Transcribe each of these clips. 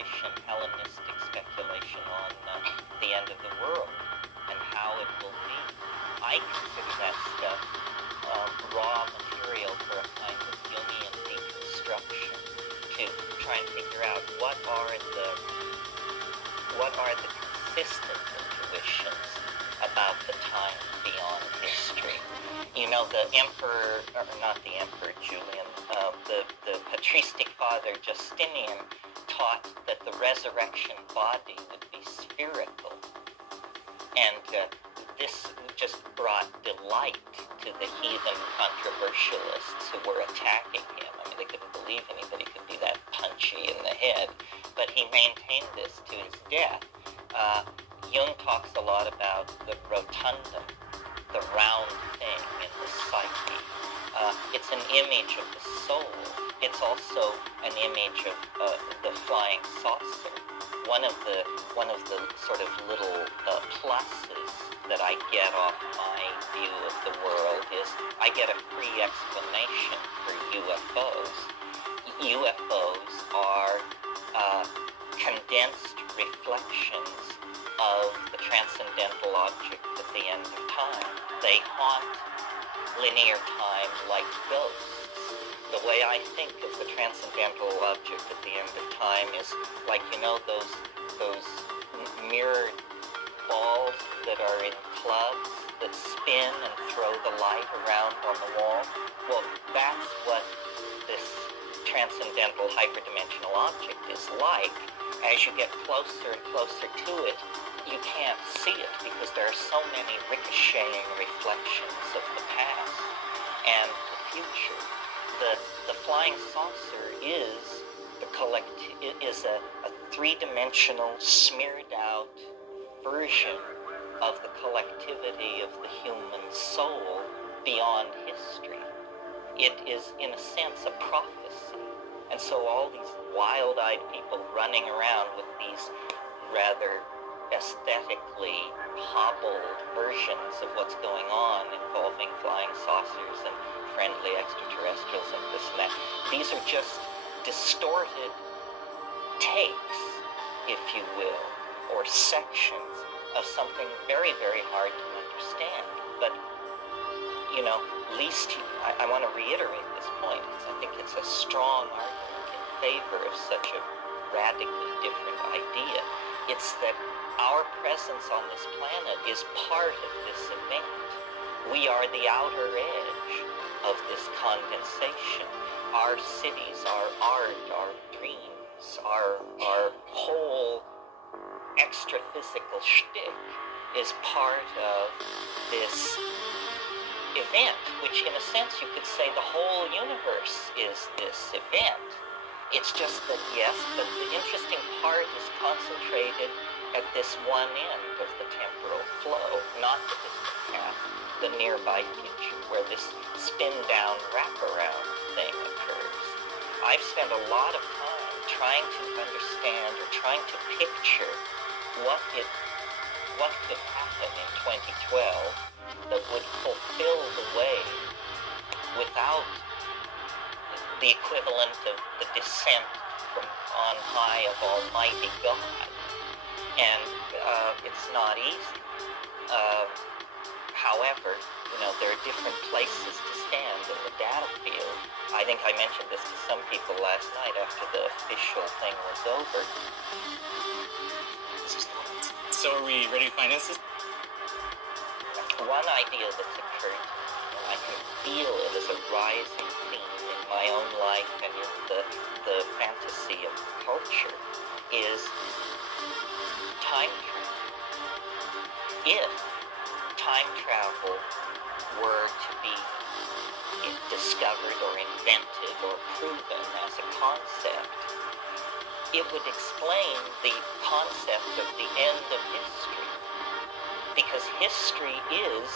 Jewish and Hellenistic speculation on the end of the world and how it will be. I consider that stuff raw material for a kind of Jungian deconstruction to try and figure out what are the consistent intuitions about the time beyond history. You know, the emperor, or not the emperor Julian, the patristic father Justinian taught that the resurrection body would be spherical. And this just brought delight to the heathen controversialists who were attacking him. I mean, they couldn't believe anybody could be that punchy in the head. But he maintained this to his death. Jung talks a lot about the rotundum, the round thing in the psyche. It's an image of the soul. It's also an image of the flying saucer. One of the sort of little pluses that I get off my view of the world is I get a free explanation for UFOs. UFOs are condensed reflections of the transcendental object at the end of time. They haunt linear time like ghosts. The way I think of the transcendental object at the end of time is like, you know, those mirrored balls that are in clubs that spin and throw the light around on the wall. Well, that's what this transcendental hyperdimensional object is like. As you get closer and closer to it, you can't see it because there are so many ricocheting reflections of the past and the future. The flying saucer is a three-dimensional, smeared out version of the collectivity of the human soul beyond history. It is, in a sense, a prophecy. And so all these wild-eyed people running around with these rather aesthetically hobbled versions of what's going on involving flying saucers and friendly extraterrestrials and this and that. These are just distorted takes, if you will, or sections of something very, very hard to understand. But, you know, I want to reiterate this point because I think it's a strong argument in favor of such a radically different idea. It's that our presence on this planet is part of this event. We are the outer edge of this condensation. Our cities, our art, our dreams, our whole extra-physical shtick is part of this event, which in a sense you could say the whole universe is this event. It's just that, yes, but the interesting part is concentrated at this one end of the temporal flow, not the distant past, the nearby future, where this spin-down wraparound thing occurs. I've spent a lot of time trying to understand or trying to picture what could happen in 2012 that would fulfill the wave without the equivalent of the descent from on high of Almighty God. And it's not easy. However, you know, there are different places to stand in the data field. I think I mentioned this to some people last night after the official thing was over. So are we ready to find this? One idea that's occurred to me, and I can feel it as a rising theme in my own life and in the fantasy of culture, is time travel. If time travel were to be discovered or invented or proven as a concept, it would explain the concept of the end of history. Because history is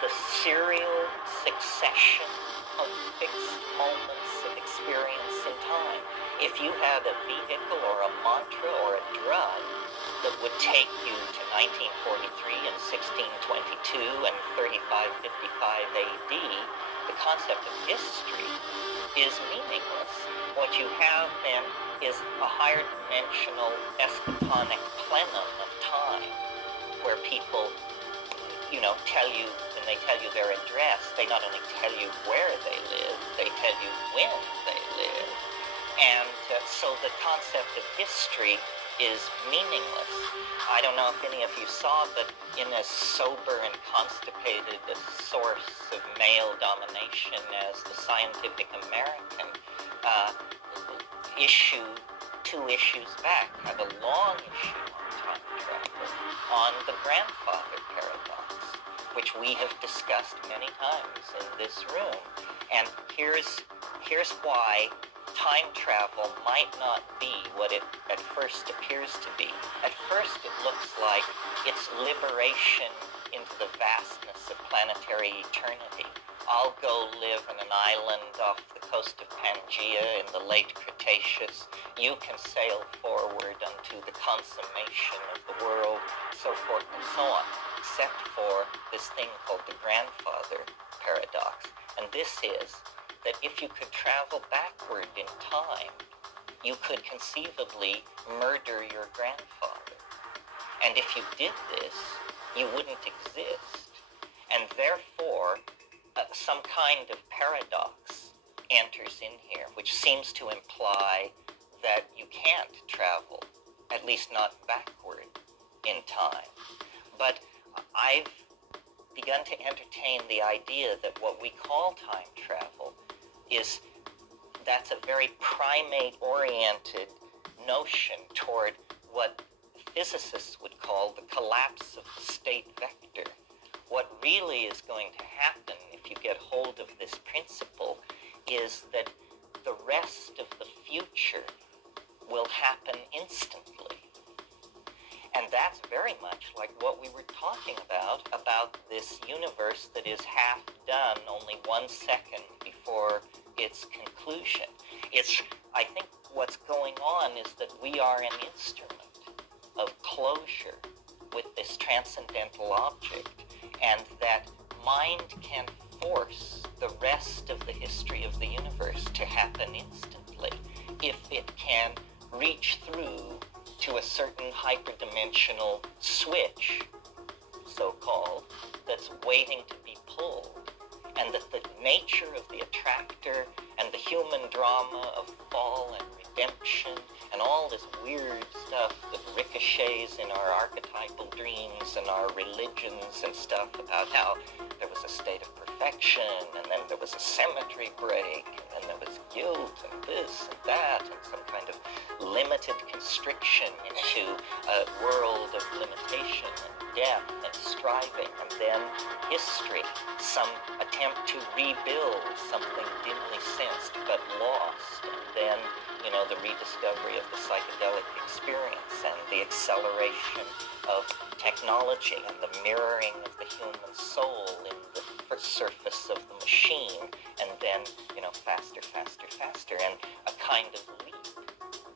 the serial succession of fixed moments of experience in time. If you had a vehicle or a mantra or a drug that would take you to 1943 and 1622 and 3555 AD, the concept of history is meaningless. What you have then is a higher dimensional eschatonic plenum of time, where people, tell you, when they tell you their address, they not only tell you where they live, they tell you when they live. And so the concept of history is meaningless. I don't know if any of you saw, but in as sober and constipated a source of male domination as the Scientific American, two issues back, have a long issue on time travel, on the grandfather paradox, which we have discussed many times in this room. And here's why time travel might not be what it at first appears to be. At first it looks like it's liberation into the vastness of planetary eternity. I'll go live in an island off the coast of Pangaea in the late Cretaceous. You can sail forward unto the consummation of the world, so forth and so on, except for this thing called the grandfather paradox. And this is that if you could travel backward in time, you could conceivably murder your grandfather. And if you did this, you wouldn't exist. And therefore, some kind of paradox enters in here, which seems to imply that you can't travel, at least not backward in time. But I've begun to entertain the idea that what we call time travel that's a very primate-oriented notion toward what physicists would call the collapse of the state vector. What really is going to happen if you get hold of this principle is that the rest of the future will happen instantly. And that's very much like what we were talking about this universe that is half done only 1 second before its conclusion. I think what's going on is that we are an instrument of closure with this transcendental object, and that mind can force the rest of the history of the universe to happen instantly if it can reach through to a certain hyperdimensional switch, so-called, that's waiting to be pulled. And that the nature of the attractor and the human drama of fall and redemption and all this weird stuff that ricochets in our archetypal dreams and our religions and stuff about how there was a state of perfection and then there was a symmetry break and then there was guilt and this and that and some kind of limited constriction into a world of limitation and death and striving, and then history, some attempt to rebuild something dimly sensed but lost, and then the rediscovery of the psychedelic experience and the acceleration of technology and the mirroring of the human soul in the surface of the machine, and then faster, and a kind of leap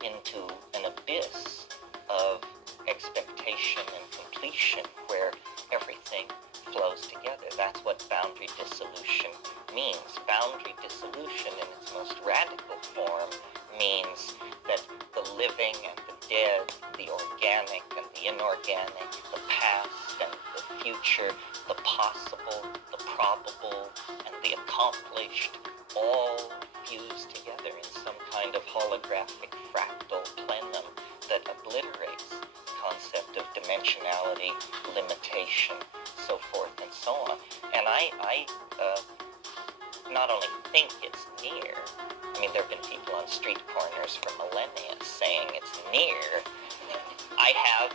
into an abyss of expectation and completion where everything flows together. That's what boundary dissolution means. Boundary dissolution in its most radical form means that the living and the dead, the organic and the inorganic, the past and the future, the possible, the probable, and the accomplished all fuse together in some kind of holographic fractal plenum that obliterates the concept of dimensionality, limitation, so forth and so on. And I not only think it's near, there have been people on street corners for millennia saying it's near. I have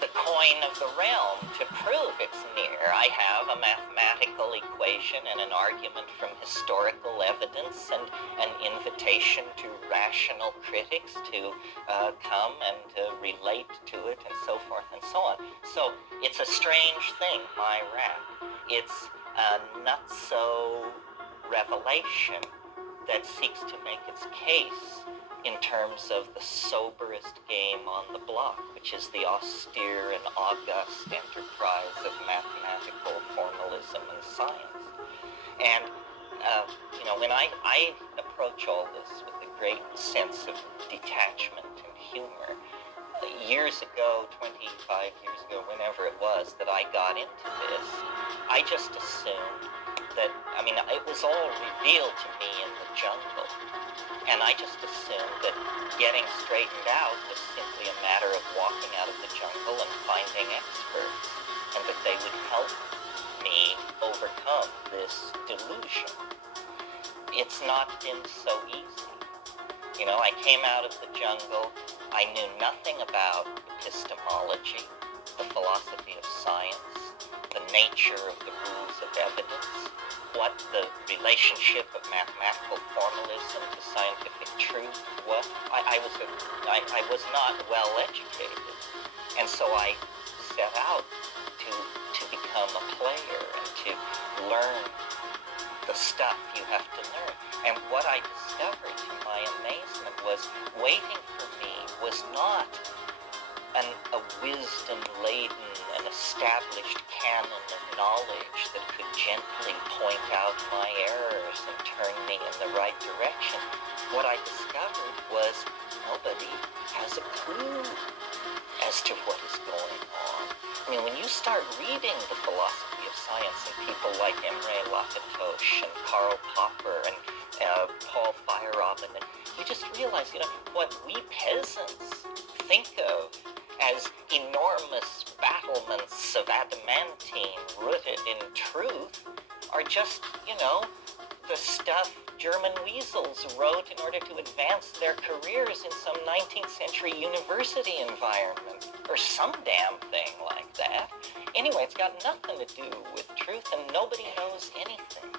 the coin of the realm to prove it's near. I have a mathematical equation and an argument from historical evidence and an invitation to rational critics to come and relate to it and so forth and so on. So it's a strange thing, my rap. It's a nutso revelation that seeks to make its case in terms of the soberest game on the block, which is the austere and august enterprise of mathematical formalism and science. And when I approach all this with a great sense of detachment and humor, years ago, 25 years ago, whenever it was that I got into this, I just assumed that, it was all revealed to me in the jungle. And I just assumed that getting straightened out was simply a matter of walking out of the jungle and finding experts, and that they would help me overcome this delusion. It's not been so easy. I came out of the jungle. I knew nothing about epistemology, the philosophy of science, the nature of the rules of evidence, what the relationship of mathematical formalism to scientific truth was. I was not well educated, and so I set out to become a player and to learn the stuff you have to learn. And what I discovered, to my amazement, was waiting for me was not a wisdom-laden and established canon of knowledge that could gently point out my errors and turn me in the right direction. What I discovered was nobody has a clue as to what is going on. When you start reading the philosophy of science and people like Imre Lakatos and Karl Popper and Paul Feyerabend, and you just realize, what we peasants think of as enormous battlements of adamantine rooted in truth are just, the stuff German weasels wrote in order to advance their careers in some 19th century university environment, or some damn thing like that. Anyway, it's got nothing to do with truth, and nobody knows anything.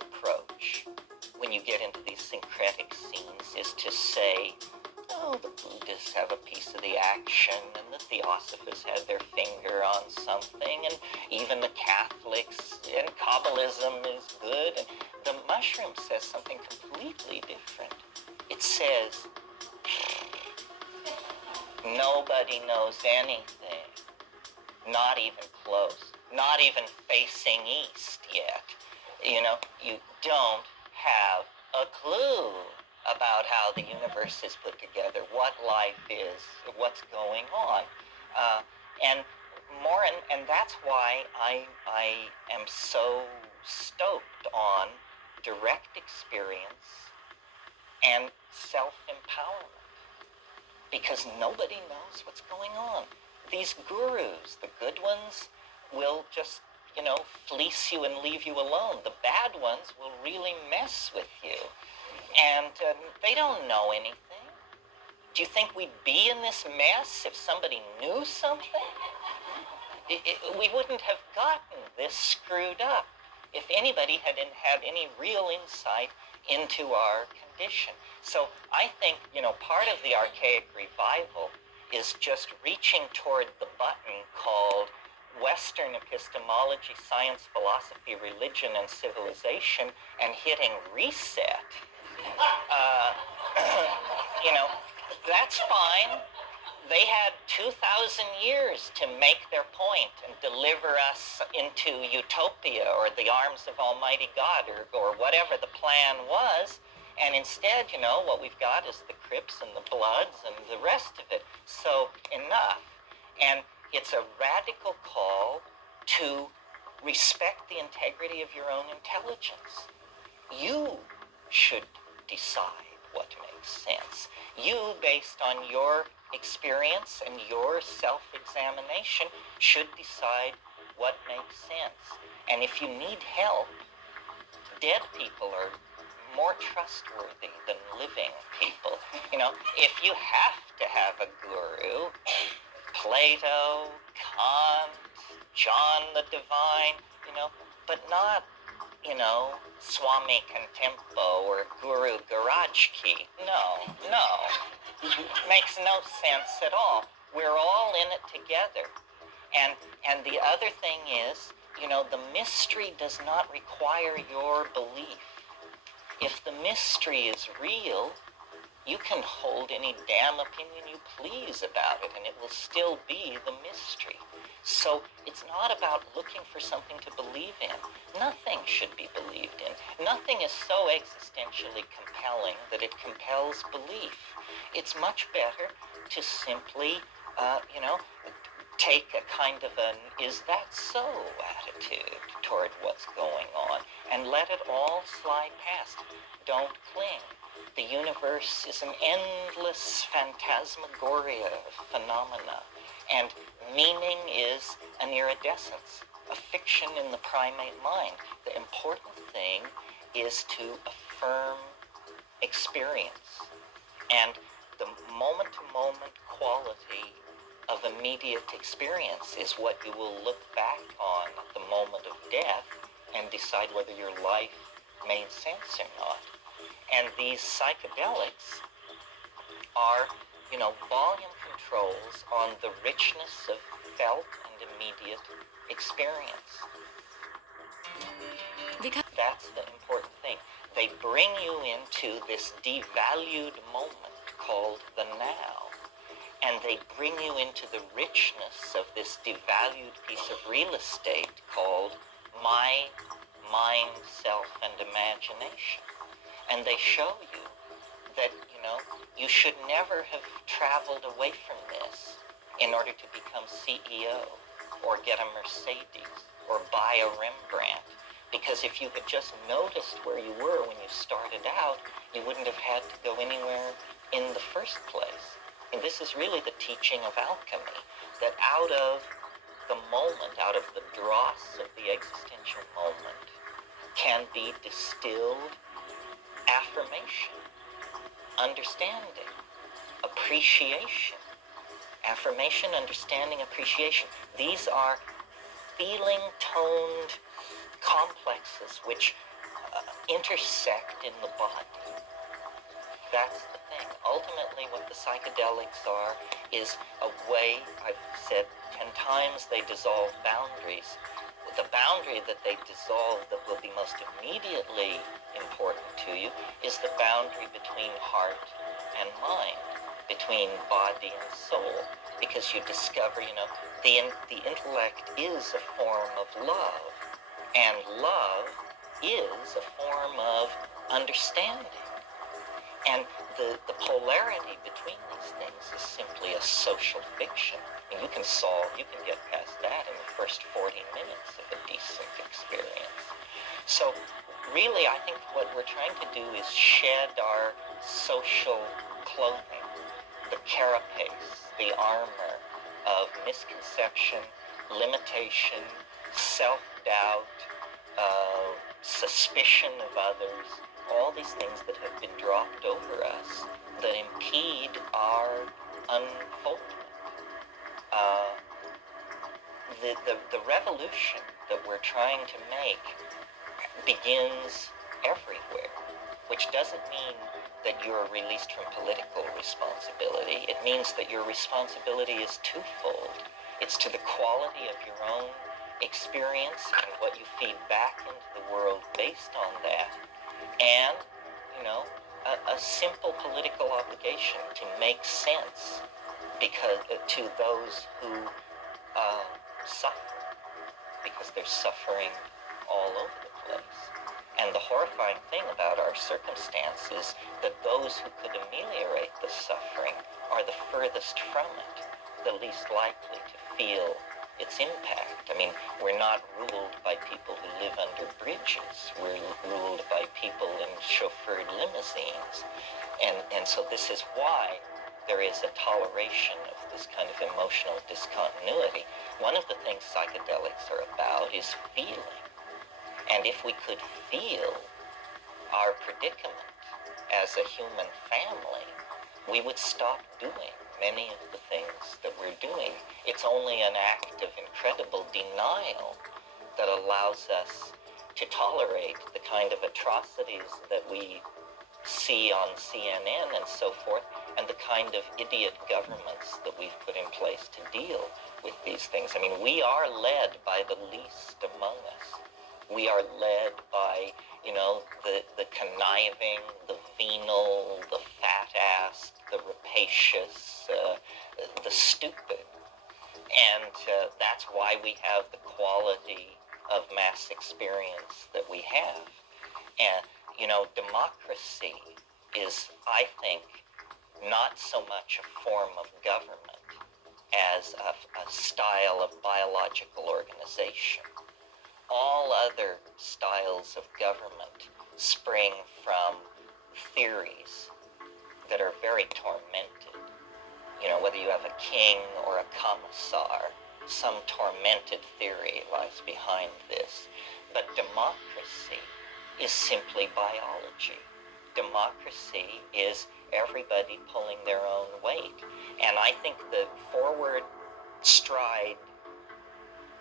Approach when you get into these syncretic scenes is to say, the Buddhists have a piece of the action, and the Theosophists had their finger on something, and even the Catholics, and Kabbalism is good, and the mushroom says something completely different. It says, nobody knows anything, not even close, not even facing east yet. You don't have a clue about how the universe is put together, what life is, what's going on. And that's why I am so stoked on direct experience and self-empowerment, because nobody knows what's going on. These gurus, the good ones, will just fleece you and leave you alone. The bad ones will really mess with you. And they don't know anything. Do you think we'd be in this mess if somebody knew something? We wouldn't have gotten this screwed up if anybody had had any real insight into our condition. So I think, part of the archaic revival is just reaching toward the button called Western epistemology, science, philosophy, religion, and civilization, and hitting reset. That's fine. They had 2,000 years to make their point and deliver us into utopia or the arms of Almighty God or whatever the plan was. And instead, what we've got is the Crips and the Bloods and the rest of it. So enough. And it's a radical call to respect the integrity of your own intelligence. You should decide what makes sense. You, based on your experience and your self-examination, should decide what makes sense. And if you need help, dead people are more trustworthy than living people. If you have to have a guru, Plato, Kant, John the Divine, but not, Swami Contempo or Guru Garaj Key. No. Makes no sense at all. We're all in it together. And the other thing is, the mystery does not require your belief. If the mystery is real, you can hold any damn opinion you please about it, and it will still be the mystery. So it's not about looking for something to believe in. Nothing should be believed in. Nothing is so existentially compelling that it compels belief. It's much better to simply, take a kind of an "is that so" attitude toward what's going on and let it all slide past. Don't cling. The universe is an endless phantasmagoria of phenomena, and meaning is an iridescence, a fiction in the primate mind. The important thing is to affirm experience, and the moment-to-moment quality of immediate experience is what you will look back on at the moment of death and decide whether your life made sense or not. And these psychedelics are, volume controls on the richness of felt and immediate experience. That's the important thing. They bring you into this devalued moment called the now. And they bring you into the richness of this devalued piece of real estate called my mind, self, and imagination. And they show you that, you should never have traveled away from this in order to become CEO or get a Mercedes or buy a Rembrandt. Because if you had just noticed where you were when you started out, you wouldn't have had to go anywhere in the first place. And this is really the teaching of alchemy, that out of the moment, out of the dross of the existential moment, can be distilled affirmation, understanding, appreciation. Affirmation, understanding, appreciation. These are feeling-toned complexes which intersect in the body. That's the thing. Ultimately, what the psychedelics are is a way, I've said 10 times, they dissolve boundaries. The boundary that they dissolve that will be most immediately important to you is the boundary between heart and mind, between body and soul, because you discover, the intellect is a form of love, and love is a form of understanding. And the polarity between these things is simply a social fiction. And you can get past that in the first 40 minutes of a decent experience. So really, I think what we're trying to do is shed our social clothing, the carapace, the armor of misconception, limitation, self-doubt, suspicion of others, all these things that have been dropped over us that impede our unfoldment. The revolution that we're trying to make begins everywhere, which doesn't mean that you're released from political responsibility. It means that your responsibility is twofold. It's to the quality of your own experience and what you feed back into the world based on that, and, a simple political obligation to make sense because to those who suffer, because there's suffering all over the place. And the horrifying thing about our circumstance is that those who could ameliorate the suffering are the furthest from it, the least likely to feel its impact. I mean, we're not ruled by people who live under bridges. We're ruled by people in chauffeured limousines. And so this is why there is a toleration of this kind of emotional discontinuity. One of the things psychedelics are about is feeling. And if we could feel our predicament as a human family, we would stop doing many of the things that we're doing. It's only an act of incredible denial that allows us to tolerate the kind of atrocities that we see on CNN and so forth, and the kind of idiot governments that we've put in place to deal with these things. I mean, we are led by the least among us. We are led by, the conniving, the venal, the fat-assed, the rapacious, the stupid. And that's why we have the quality of mass experience that we have. And, democracy is, I think, not so much a form of government as a style of biological organization. All other styles of government spring from theories that are very tormented. Whether you have a king or a commissar, some tormented theory lies behind this. But democracy is simply biology. Democracy is everybody pulling their own weight. And I think the forward stride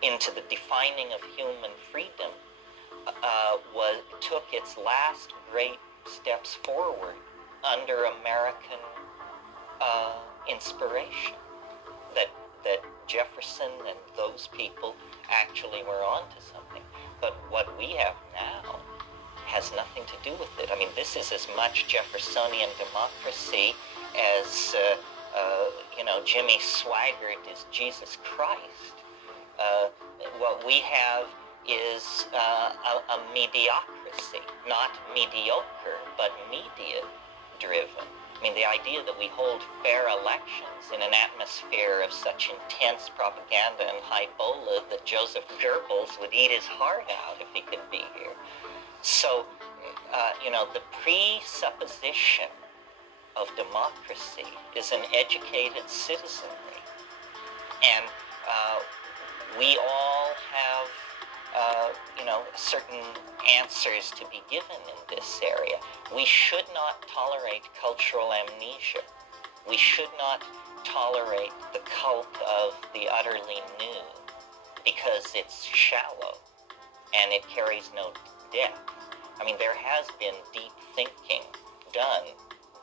into the defining of human freedom took its last great steps forward under American inspiration. That Jefferson and those people actually were onto something. But what we have now has nothing to do with it. I mean, this is as much Jeffersonian democracy as, Jimmy Swaggart is Jesus Christ. What we have is a mediocrity, not mediocre, but media-driven. I mean, the idea that we hold fair elections in an atmosphere of such intense propaganda and hybola that Joseph Goebbels would eat his heart out if he could be here. So, the presupposition of democracy is an educated citizenry. And we all have, certain answers to be given in this area. We should not tolerate cultural amnesia. We should not tolerate the cult of the utterly new because it's shallow and it carries no depth. I mean, there has been deep thinking done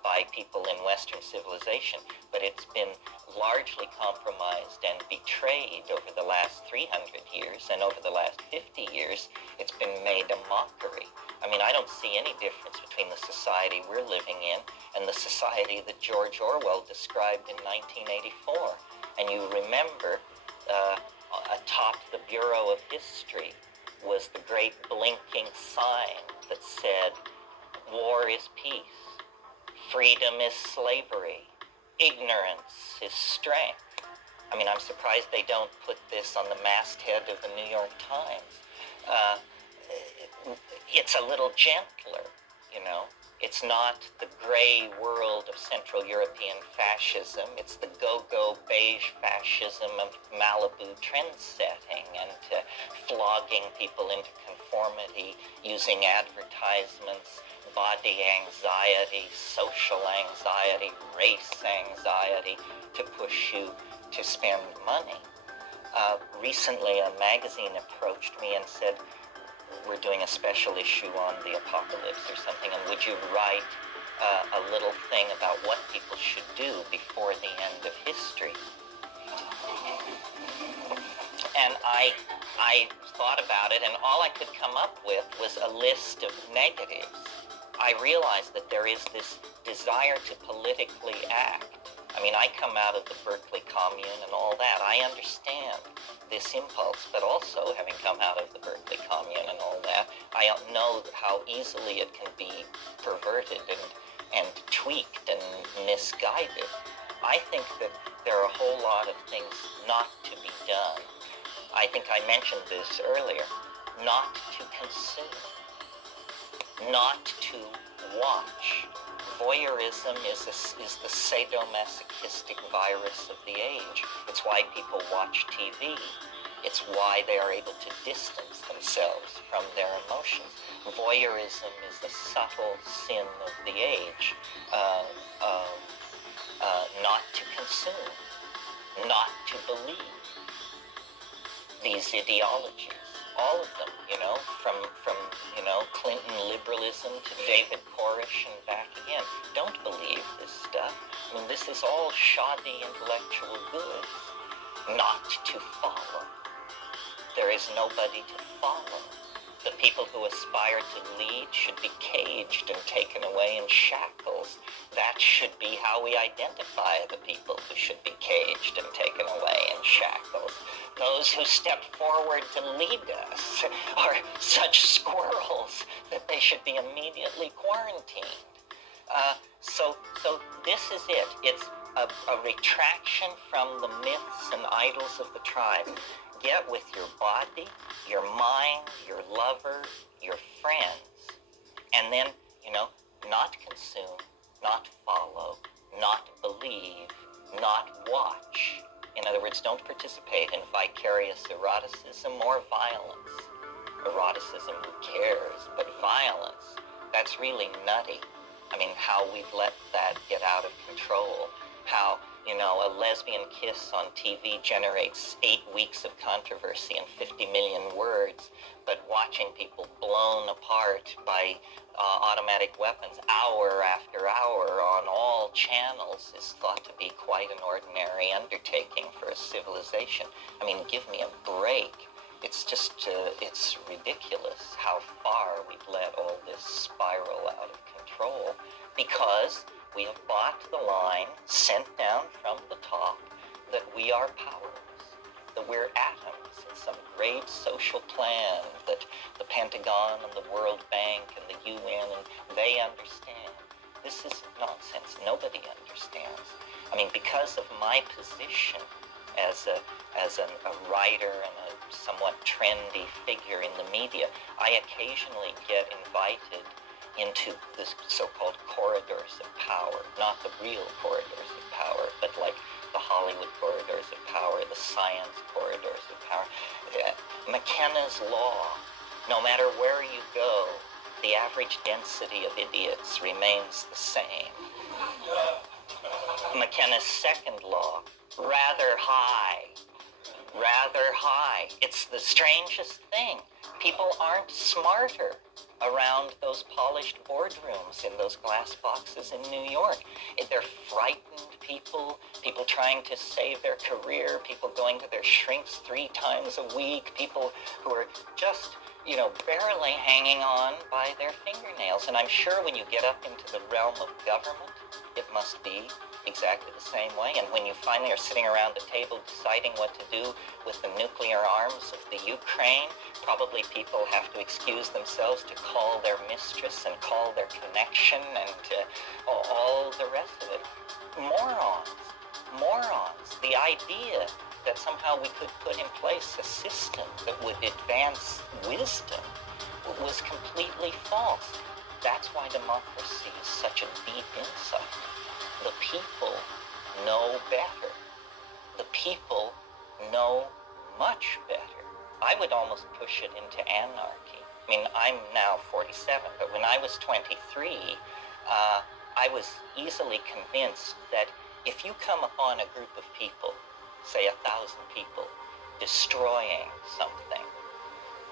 by people in Western civilization, but it's been largely compromised and betrayed over the last 300 years, and over the last 50 years, it's been made a mockery. I mean, I don't see any difference between the society we're living in and the society that George Orwell described in 1984. And you remember, atop the Bureau of History was the great blinking sign that said, "War is peace. Freedom is slavery. Ignorance is strength." I mean, I'm surprised they don't put this on the masthead of the New York Times. It's a little gentler, It's not the gray world of Central European fascism. It's the go-go beige fascism of Malibu trend-setting and flogging people into conformity using advertisements, body anxiety, social anxiety, race anxiety to push you to spend money. Recently, a magazine approached me and said, "We're doing a special issue on the apocalypse or something, and would you write a little thing about what people should do before the end of history?" And I thought about it, and all I could come up with was a list of negatives. I realized that there is this desire to politically act. I mean, I come out of the Berkeley Commune and all that. I understand this impulse, but also having come out of the Berkeley Commune and all that, I know how easily it can be perverted and tweaked and misguided. I think that there are a whole lot of things not to be done. I think I mentioned this earlier. Not to consume. Not to watch. Voyeurism is the sadomasochistic virus of the age. It's why people watch TV. It's why they are able to distance themselves from their emotions. Voyeurism is the subtle sin of the age. Not to consume, not to believe these ideologies. all of them, from Clinton liberalism to David Koresh and back again. Don't believe this stuff. I mean, this is all shoddy intellectual goods, not to follow. There is nobody to follow. The people who aspire to lead should be caged and taken away in shackles. That should be how we identify the people who should be caged and taken away in shackles. Those who step forward to lead us are such squirrels that they should be immediately quarantined. So this is it. It's a retraction from the myths and idols of the tribe. Get with your body, your mind, your lover, your friends, and then, not consume, not follow, not believe, not watch. In other words, don't participate in vicarious eroticism or violence. Eroticism, who cares? But violence, that's really nutty. I mean, how we've let that get out of control. How, a lesbian kiss on TV generates 8 weeks of controversy and 50 million words, but watching people blown apart by automatic weapons hour after hour on all channels is thought to be quite an ordinary undertaking for a civilization. I mean, give me a break. It's just, it's ridiculous how far we've let all this spiral out of control, because we have bought the line sent down from the top that we are powerless, that we're atoms in some great social plan that the Pentagon and the World Bank and the UN, and they understand. This is nonsense. Nobody understands. I mean, because of my position as a writer and a somewhat trendy figure in the media, I occasionally get invited into the so-called corridors of power, not the real corridors of power, but like the Hollywood corridors of power, the science corridors of power. McKenna's law, no matter where you go, the average density of idiots remains the same. McKenna's second law, rather high. It's the strangest thing. People aren't smarter around those polished boardrooms in those glass boxes in New York. They're frightened people trying to save their career, people going to their shrinks 3 times a week, people who are just, barely hanging on by their fingernails. And I'm sure when you get up into the realm of government, it must be exactly the same way. And when you finally are sitting around the table deciding what to do with the nuclear arms of the Ukraine, probably people have to excuse themselves to call their mistress and call their connection and all the rest of it. Morons. The idea that somehow we could put in place a system that would advance wisdom was completely false. That's why democracy is such a deep insight. The people know better. The people know much better. I would almost push it into anarchy. I mean, I'm now 47, but when I was 23, I was easily convinced that if you come upon a group of people, say 1,000 people, destroying something,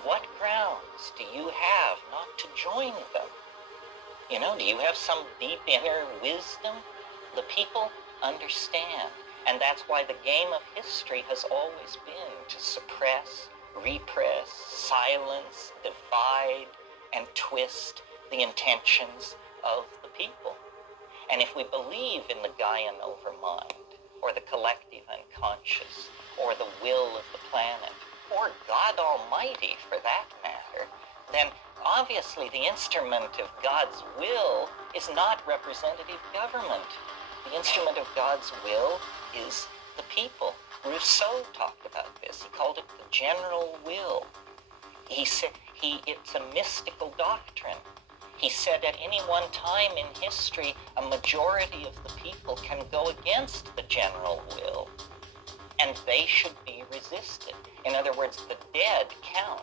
what grounds do you have not to join them? Do you have some deep inner wisdom? The people understand. And that's why the game of history has always been to suppress, repress, silence, divide, and twist the intentions of the people. And if we believe in the Gaian overmind, or the collective unconscious, or the will of the planet, or God Almighty for that matter, then obviously the instrument of God's will is not representative government. The instrument of God's will is the people. Rousseau talked about this. He called it the general will. He said it's a mystical doctrine. He said at any one time in history, a majority of the people can go against the general will, and they should be resisted. In other words, the dead count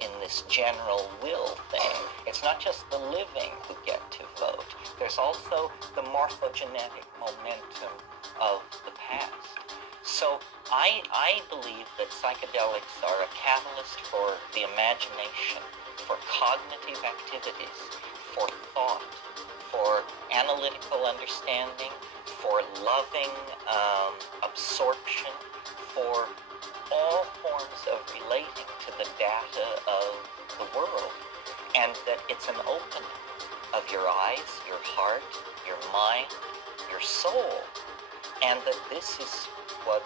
in this general will thing. It's not just the living who get to vote. There's also the morphogenetic momentum of the past. So I believe that psychedelics are a catalyst for the imagination, for cognitive activities, for thought, for analytical understanding, for loving absorption, for all forms of relating to the data of the world, and that it's an opening of your eyes, your heart, your mind, your soul, and that this is what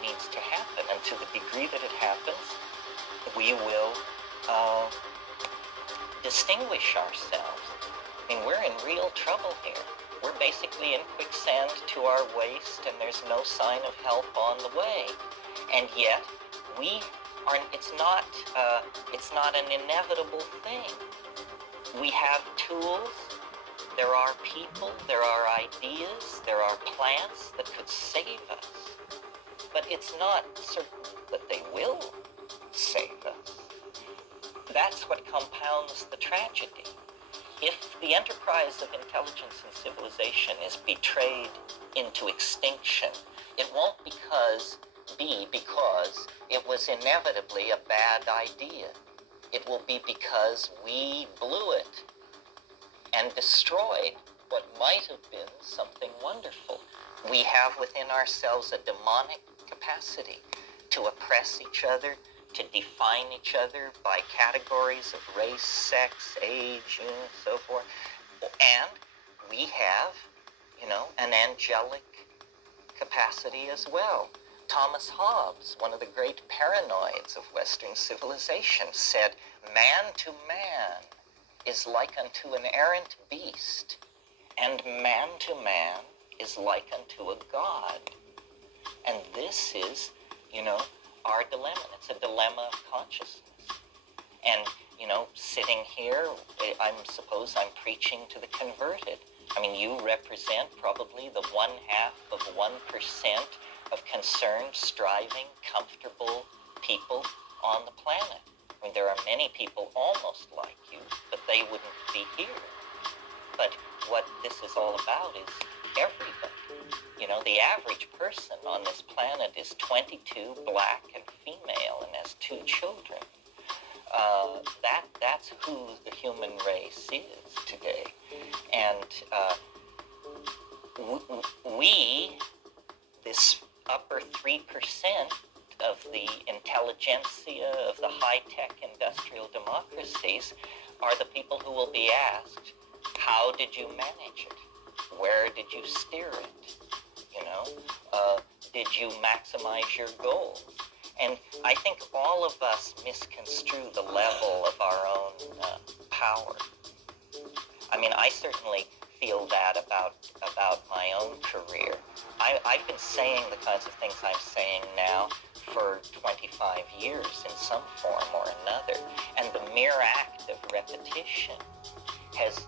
needs to happen. And to the degree that it happens, we will distinguish ourselves. I mean, we're in real trouble here. We're basically in quicksand to our waist, and there's no sign of help on the way. And yet, we are. It's not an inevitable thing. We have tools. There are people. There are ideas. There are plants that could save us. But it's not certain that they will save us. That's what compounds the tragedy. If the enterprise of intelligence and civilization is betrayed into extinction, it won't be because it was inevitably a bad idea. It will be because we blew it and destroyed what might have been something wonderful. We have within ourselves a demonic capacity to oppress each other, to define each other by categories of race, sex, age, and so forth. And we have, an angelic capacity as well. Thomas Hobbes, one of the great paranoids of Western civilization, said, "Man to man is like unto an errant beast, and man to man is like unto a god." And this is, our dilemma. It's a dilemma of consciousness. And, sitting here, I suppose I'm preaching to the converted. I mean, you represent probably the 0.5% of concerned, striving, comfortable people on the planet. I mean, there are many people almost like you, but they wouldn't be here. But what this is all about is everybody. The average person on this planet is 22, black and female, and has 2 children. That's who the human race is today. And we, this upper 3% of the intelligentsia of the high-tech industrial democracies, are the people who will be asked, how did you manage it? Where did you steer it? Did you maximize your goals? And I think all of us misconstrue the level of our own power. I mean, I certainly feel that about my own career. I've been saying the kinds of things I'm saying now for 25 years in some form or another. And the mere act of repetition has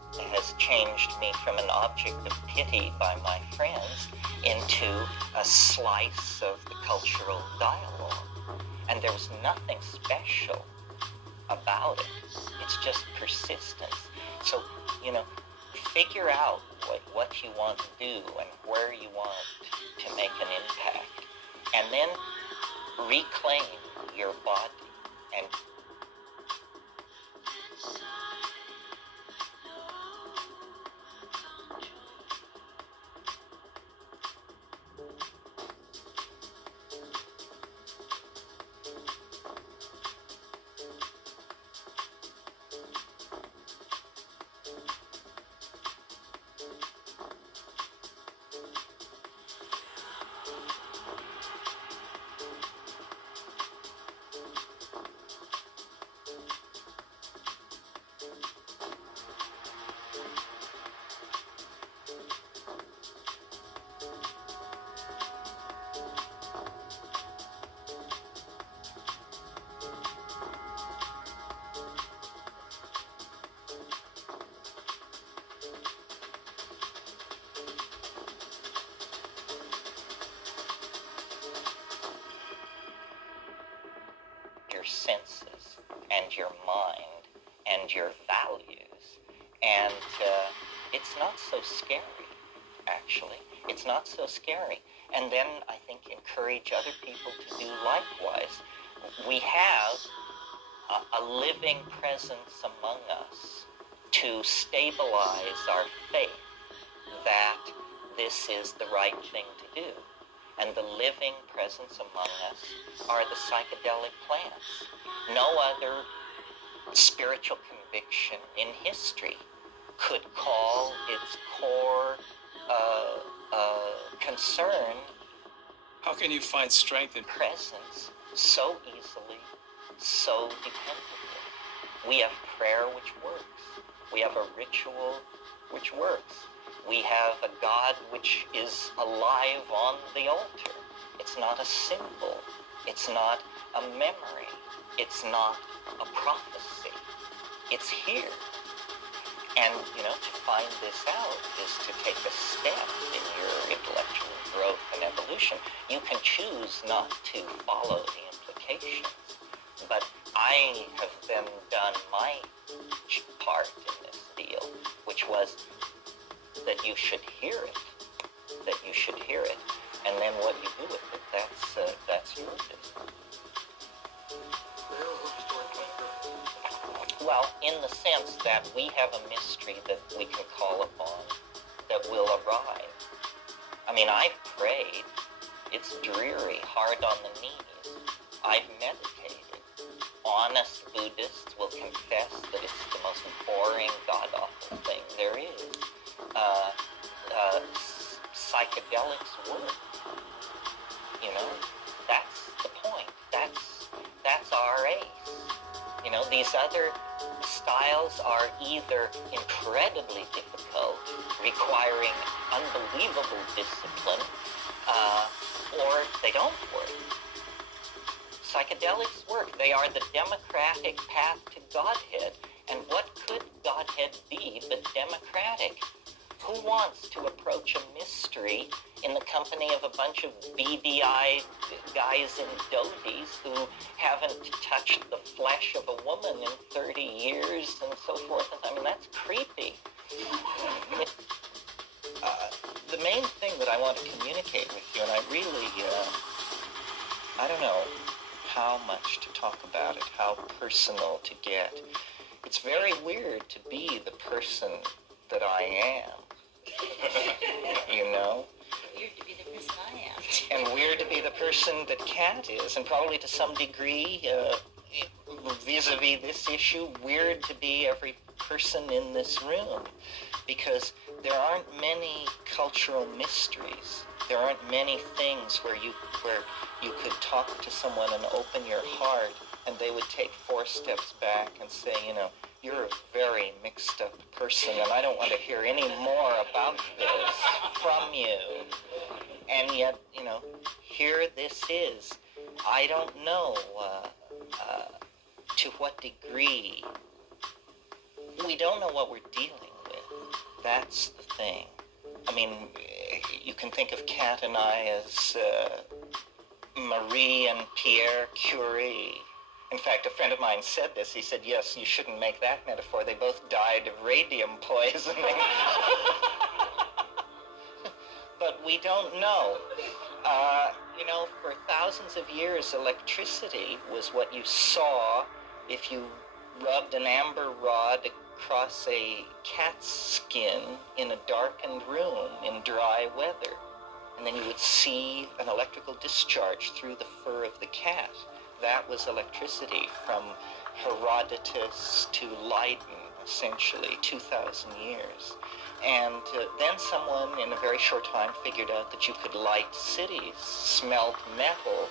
changed me from an object of pity by my friends into a slice of the cultural dialogue. And there was nothing special about it. It's just persistence. So, figure out what you want to do and where you want to make an impact. And then reclaim your body and your senses and your mind and your values. And it's not so scary, actually. It's not so scary. and then I think encourage other people to do likewise. We have a living presence among us to stabilize our faith that this is the right thing to do. And the living presence among us are the psychedelic plants. No other spiritual conviction in history could call its core concern How can you find strength in presence so easily, so dependably. We have prayer which works. We have a ritual which works. We have a God which is alive on the altar. It's not a symbol. It's not a memory. It's not a prophecy. It's here. And, to find this out is to take a step in your intellectual growth and evolution. You can choose not to follow the implications. But I have then done my part in this deal, which was that you should hear it. That you should hear it. And then what you do with it, that's your business. Well, in the sense that we have a mystery that we can call upon that will arrive. I mean, I've prayed. It's dreary, hard on the knees. I've meditated. Honest Buddhists will confess that it's the most boring, god-awful thing there is. Psychedelics work. That's the point. That's our ace. These other styles are either incredibly difficult, requiring unbelievable discipline, or they don't work. Psychedelics work. They are the democratic path to Godhead. And what could Godhead be but democratic? Who wants to approach a mystery in the company of a bunch of beady-eyed guys in dhoties who haven't touched the flesh of a woman in 30 years and so forth? I mean, that's creepy. The main thing that I want to communicate with you, and I really, I don't know how much to talk about it, how personal to get. It's very weird to be the person that I am. Weird to be the person I am. And weird to be the person that Kat is, and probably to some degree, vis-a-vis this issue, weird to be every person in this room, because there aren't many cultural mysteries. There aren't many things where you could talk to someone and open your heart, and they would take 4 steps back and say, you're a very mixed up person, and I don't want to hear any more about this from you. And yet, here this is. I don't know to what degree. We don't know what we're dealing with. That's the thing. I mean, you can think of Kat and I as Marie and Pierre Curie. In fact, a friend of mine said this. He said, yes, you shouldn't make that metaphor. They both died of radium poisoning. But we don't know. For thousands of years, electricity was what you saw if you rubbed an amber rod across a cat's skin in a darkened room in dry weather. And then you would see an electrical discharge through the fur of the cat. That was electricity from Herodotus to Leiden, essentially, 2,000 years. And then someone in a very short time figured out that you could light cities, smelt metal,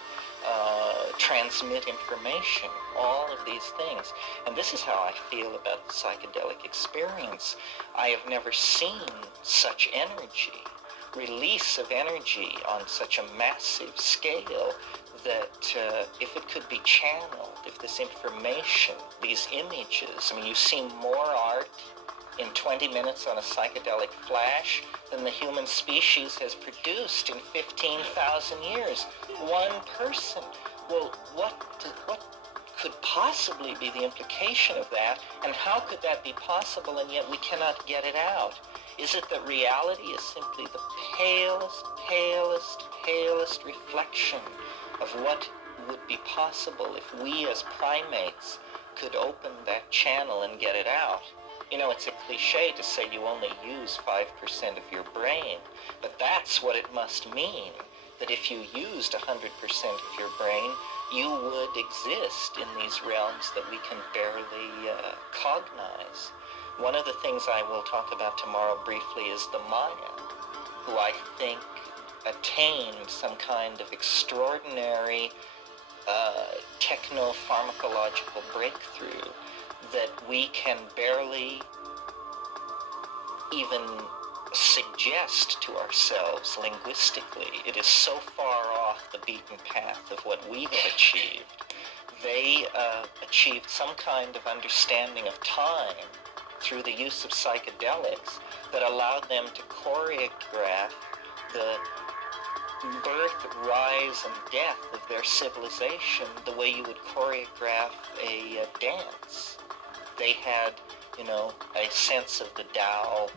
transmit information, all of these things. And this is how I feel about the psychedelic experience. I have never seen such energy, release of energy on such a massive scale, that if it could be channeled, if this information, these images, you see more art in 20 minutes on a psychedelic flash than the human species has produced in 15,000 years. One person. Well, what could possibly be the implication of that, and how could that be possible, and yet we cannot get it out? Is it that reality is simply the palest, palest, palest reflection of what would be possible if we as primates could open that channel and get it out. You know, it's a cliche to say you only use 5% of your brain, but that's what it must mean, that if you used 100% of your brain, you would exist in these realms that we can barely cognize. One of the things I will talk about tomorrow briefly is the Maya, who I think attained some kind of extraordinary techno-pharmacological breakthrough that we can barely even suggest to ourselves linguistically. It is so far off the beaten path of what we have achieved. They achieved some kind of understanding of time through the use of psychedelics that allowed them to choreograph the birth, rise, and death of their civilization the way you would choreograph a dance. They had, you know, a sense of the Tao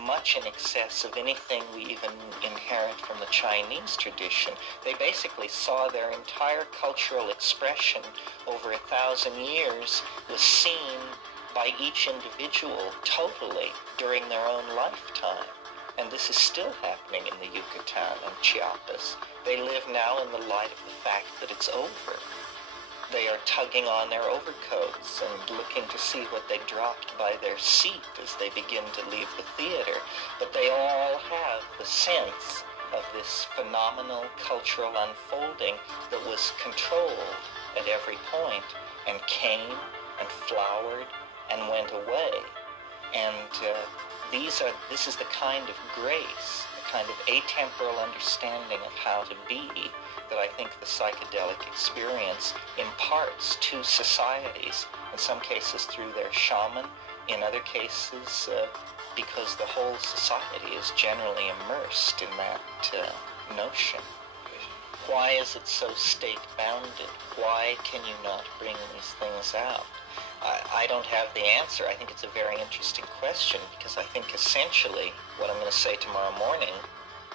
much in excess of anything we even inherit from the Chinese tradition. They basically saw their entire cultural expression over 1,000 years was seen by each individual totally during their own lifetime. And this is still happening in the Yucatan and Chiapas. They live now in the light of the fact that it's over. They are tugging on their overcoats and looking to see what they dropped by their seat as they begin to leave the theater. But they all have the sense of this phenomenal cultural unfolding that was controlled at every point and came and flowered and went away. And this is the kind of grace, the kind of atemporal understanding of how to be that I think the psychedelic experience imparts to societies, in some cases through their shaman, in other cases because the whole society is generally immersed in that notion. Why is it so state-bounded? Why can you not bring these things out? I don't have the answer. I think it's a very interesting question because I think essentially what I'm going to say tomorrow morning,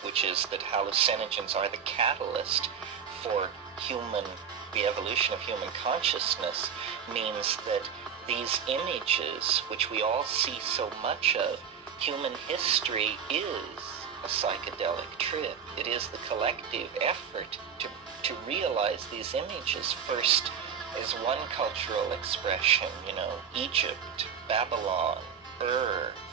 which is that hallucinogens are the catalyst for the evolution of human consciousness, means that these images, which we all see so much of, human history is a psychedelic trip. It is the collective effort to realize these images first as one cultural expression, you know, Egypt, Babylon,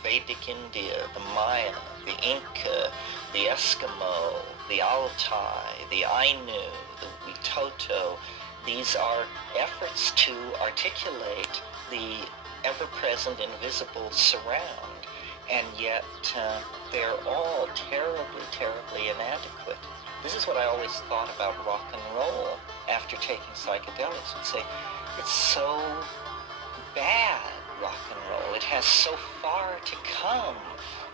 Vedic India, the Maya, the Inca, the Eskimo, the Altai, the Ainu, the Witoto. These are efforts to articulate the ever-present invisible surround, and yet they're all terribly, terribly inadequate. This is what I always thought about rock and roll after taking psychedelics. I'd say, it's so bad, rock and roll. It has so far to come.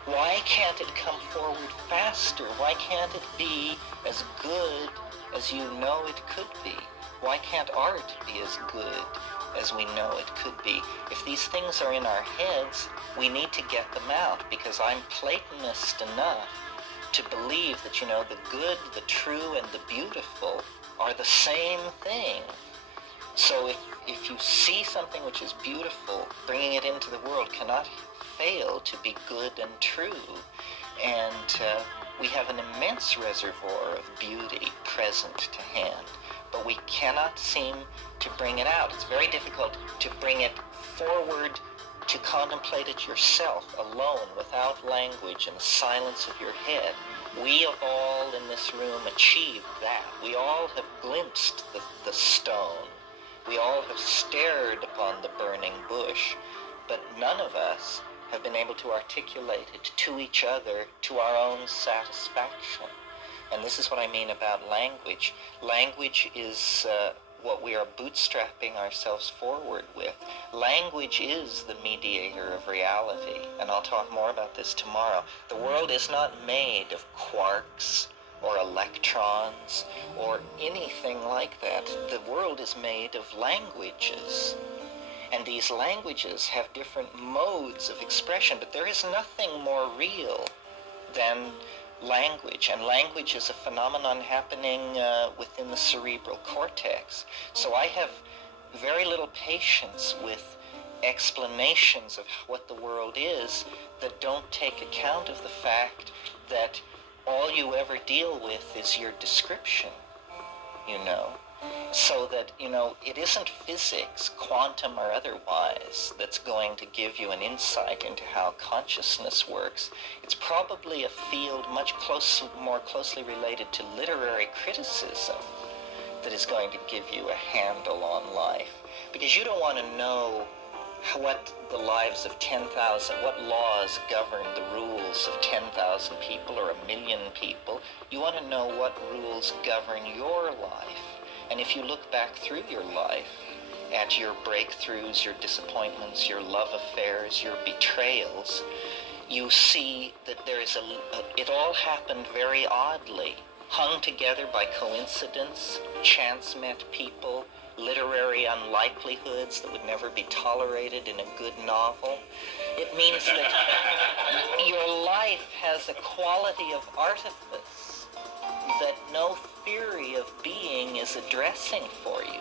Why can't it come forward faster? Why can't it be as good as you know it could be? Why can't art be as good as we know it could be? If these things are in our heads, we need to get them out, because I'm Platonist enough to believe that, you know, the good, the true, and the beautiful are the same thing. So if you see something which is beautiful, bringing it into the world cannot fail to be good and true. And we have an immense reservoir of beauty present to hand, but we cannot seem to bring it out. It's very difficult to bring it forward, to contemplate it yourself alone, without language, in the silence of your head. We have all in this room achieved that. We all have glimpsed the stone. We all have stared upon the burning bush, but none of us have been able to articulate it to each other to our own satisfaction. And this is what I mean about language. Language is what we are bootstrapping ourselves forward with. Language is the mediator of reality, and I'll talk more about this tomorrow. The world is not made of quarks or electrons or anything like that. The world is made of languages. And these languages have different modes of expression, but there is nothing more real than language, and language is a phenomenon happening within the cerebral cortex. So I have very little patience with explanations of what the world is that don't take account of the fact that all you ever deal with is your description, so that, it isn't physics, quantum or otherwise, that's going to give you an insight into how consciousness works. It's probably a field much more closely related to literary criticism that is going to give you a handle on life. Because you don't want to know what the lives of 10,000, what laws govern the rules of 10,000 people or 1 million people. You want to know what rules govern your life. And if you look back through your life at your breakthroughs, your disappointments, your love affairs, your betrayals, you see that it all happened very oddly, hung together by coincidence, chance-met people, literary unlikelihoods that would never be tolerated in a good novel. It means that your life has a quality of artifice that no theory of being is addressing for you.